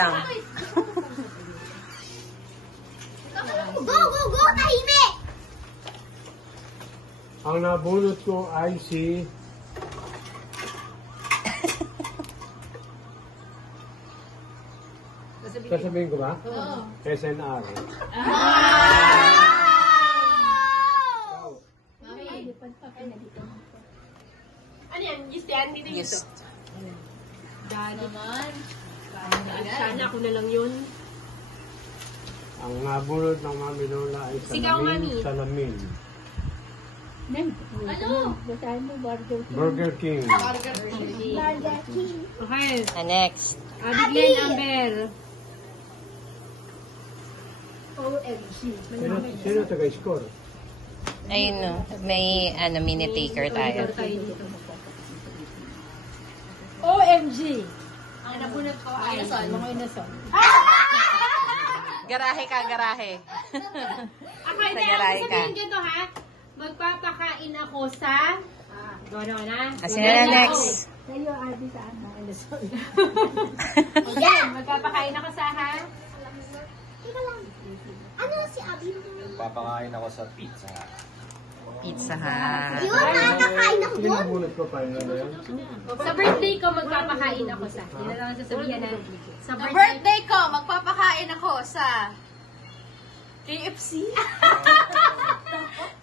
lang. Go, go, go! Tahimik! Ang nabunot ko ay si... Sasabihin ko ba? Oo. SNR. Ano yan? Just yan? Dito yun. Just. Naman. Sana ako na lang yun. Ang nabunot ng Mami Lola ay Sigaw, Mami. Salamin. Ano? Burger King. Burger King. Okay. Next. Abigyan Amber. Sino taga-score? Ayun no. May minute taker tayo. OMG. Ang nabunot ko ay mga inason. Garahe ka, garahe. Ako, hindi. Sa garahe ka. Sabihin dito, ha? Magpapakain ako sa... Doon ako na. Sino na next? Ayan, magpapakain ako sa, ha? Teka lang. Ano si Abby? Papakain ako sa pizza. Pizza Hut. Yun, nakakain ako doon. Nabunot ko pa yun na yan. Sa birthday ko, magpapakain ako sa... Yun na lang sasabihan na. Sa Birthday ko, magpapakain ako sa KFC.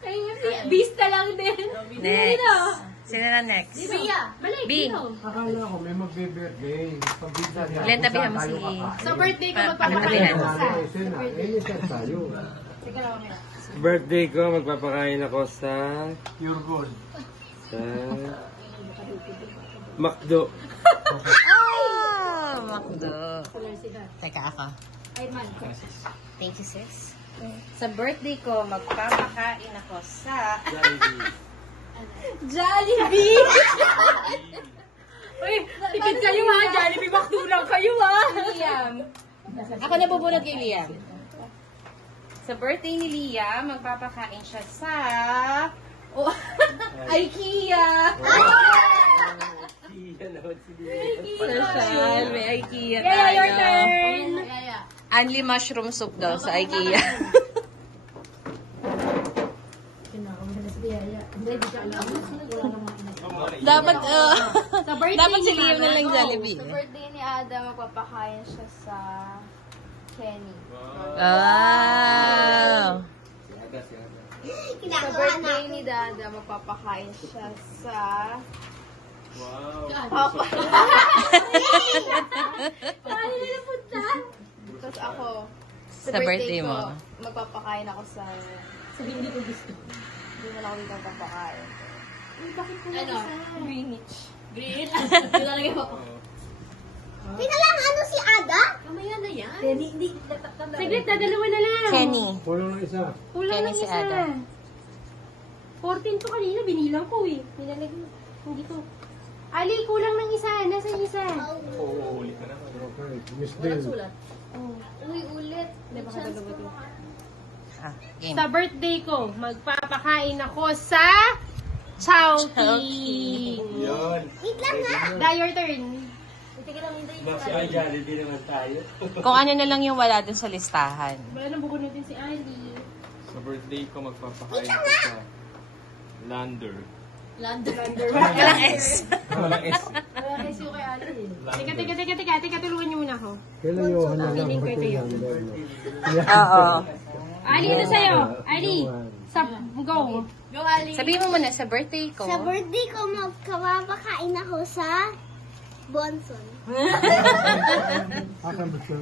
KFC. Bista lang din. Next. Sino na next? Bia. Balik, Bing. dito. Akala ko may magbe-birthday. Pabida niya. Len, tabihan mo si... Sa birthday ko, Pakitabihan. magpapakain ako sa... Tayo. Birthday ko, magpapakain ako sa... Pure gold. Sa... McDo. Oh, Makdo. Teka ako. Thank you, sis. Sa birthday ko, magpapakain ako sa... Jollibee! Uy, tikid kayo ha! Jollibee, McDo lang kayo ha! Liam. Ako nabubunod kay Liam. Sa birthday ni Liam, magpapakain siya sa... Oh, IKEA! Social, may IKEA tayo. Kaya your turn! Only mushroom soup daw sa IKEA. Dapat, dapat si Liam na lang Jollibee. Sa birthday ni Ada, magpapakain siya sa Kenny. Oh. Sa Kinakabahan birthday ako. ni Dada, magpapakain siya sa... Wow. Papa. Tapos ako, Sa birthday mo. ko, magpapakain ako sa... Hindi ko gusto. Hindi mo lang ako dito magpapakain. Ano? Greenwich. Green? Ilalagay mo. Teka lang, ano si Ada? Mamaya na yan. Saglit na, dalawa na lang. Kenny. Kulang ng isa. Kulang Kenny ng si isa. Ada. 14 to kanina, binilang ko eh. Nilalagay mo. Hindi ko. Ali, kulang ng isa. Nasaan isa? Oo, ulit ka na. Okay. Miss Bill. Uy, ulit. Hindi ba Chance kagagot mo, yun? ha? Game. Sa birthday ko, magpapakain ako sa Chowking. Yun. Wait lang nga. Da, your turn. Kasi ay Jollibee naman tayo. Kung ano na lang yung wala dun sa listahan. Wala nang bukunutin si Ali. Sa birthday ko, magpapakain ako sa Lander. Walang S. Walang S. Teka, tulungan niyo muna ako. Kailan na lang. Feeling ko ito yun. Oo. Ali, ano sa'yo? Ali, go. Go, Ali. Sabihin mo muna, sa birthday ko. Sa birthday ko, magkakapakain ako sa Bonson. Akan ba siya?